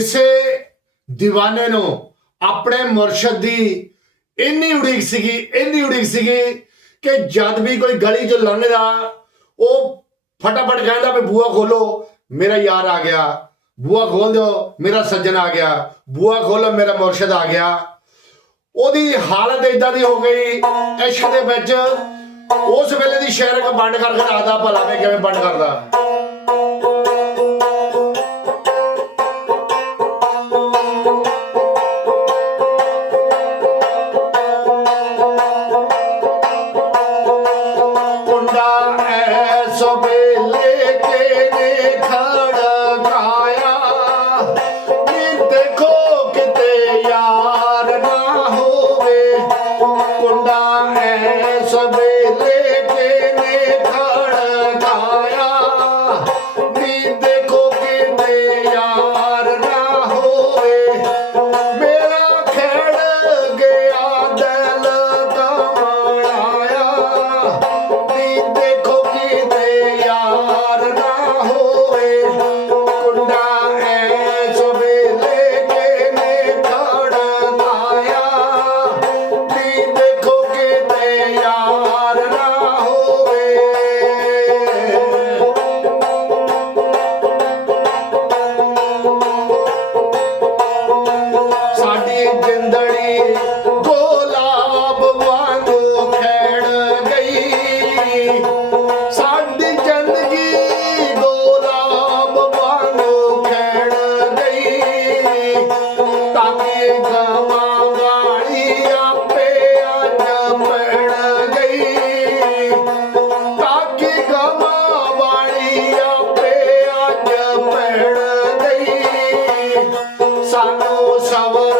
ਕਿਸੇ دیਵਾਨੇ ਨੂੰ ਆਪਣੇ ਮੁਰਸ਼ਦ ਦੀ ਇੰਨੀ ਉਡੀਕ ਸੀਗੀ ਇੰਨੀ ਉਡੀਕ ਸੀਗੀ ਕਿ ਜਦ ਵੀ ਕੋਈ ਗਲੀ 'ਚ ਲੰਘਦਾ ਉਹ ਫਟਾਫਟ ਕਹਿੰਦਾ ਵੀ ਬੂਆ ਖੋਲੋ ਮੇਰਾ ਯਾਰ ਆ ਗਿਆ ਬੂਆ ਖੋਲ ਦਿਓ ਮੇਰਾ ਸੱਜਣ ਆ ਗਿਆ ਬੂਆ ਖੋਲੋ ਮੇਰਾ ਮੁਰਸ਼ਦ ਆ ਗਿਆ ਉਹਦੀ ਹਾਲਤ ਇਦਾਂ ਦੀ ਹੋ ਗਈ ਇਸ਼ਕ ਦੇ ਵਿੱਚ ਉਸ ਵੇਲੇ ਦੀ ਸ਼ਹਿਰਕ ਵੰਡ ਕਰਕੇ ਆਦਾ ਭਲਾ ਮੈਂ ਕਿਵੇਂ ਬੰਦ ਕਰਦਾ ਕੁੰਡਾ ਐਸ ਵੇਲੇ ਕੇ ਨੇ ਖੜਕਾਇਆ ਨੀ ਦੇਖੋ ਕਿਤੇ ਯਾਰ ਨਾ ਹੋਵੇ ਕੁੰਡਾ ਐਸ ਵੇਲੇ সাবর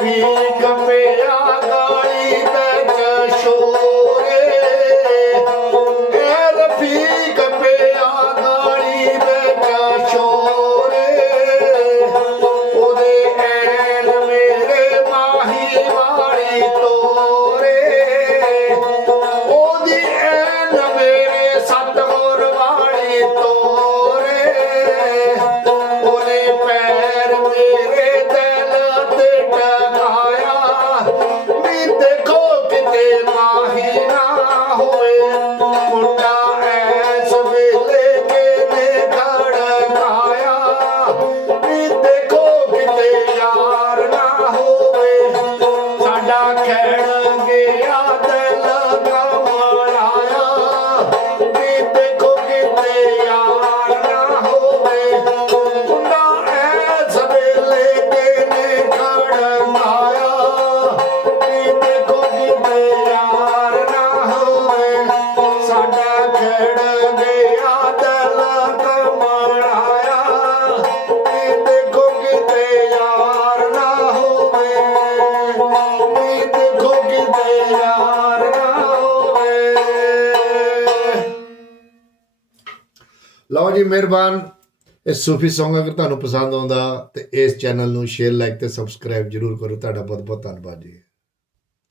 Afrika. ਲਓ ਜੀ, ਮਿਹਰਬਾਨ। ਇਹ ਸੂਫੀ Song ਅਗਰ ਤੁਹਾਨੂੰ ਪਸੰਦ ਆਉਂਦਾ, ਤੇ ਇਸ ਚੈਨਲ ਨੂੰ ਸ਼ੇਅਰ ਲਾਈਕ ਤੇ ਸਬਸਕ੍ਰਾਈਬ ਜਰੂਰ ਕਰੋ। ਤੁਹਾਡਾ ਬਹੁਤ ਬਹੁਤ ਧੰਨਵਾਦ ਜੀ।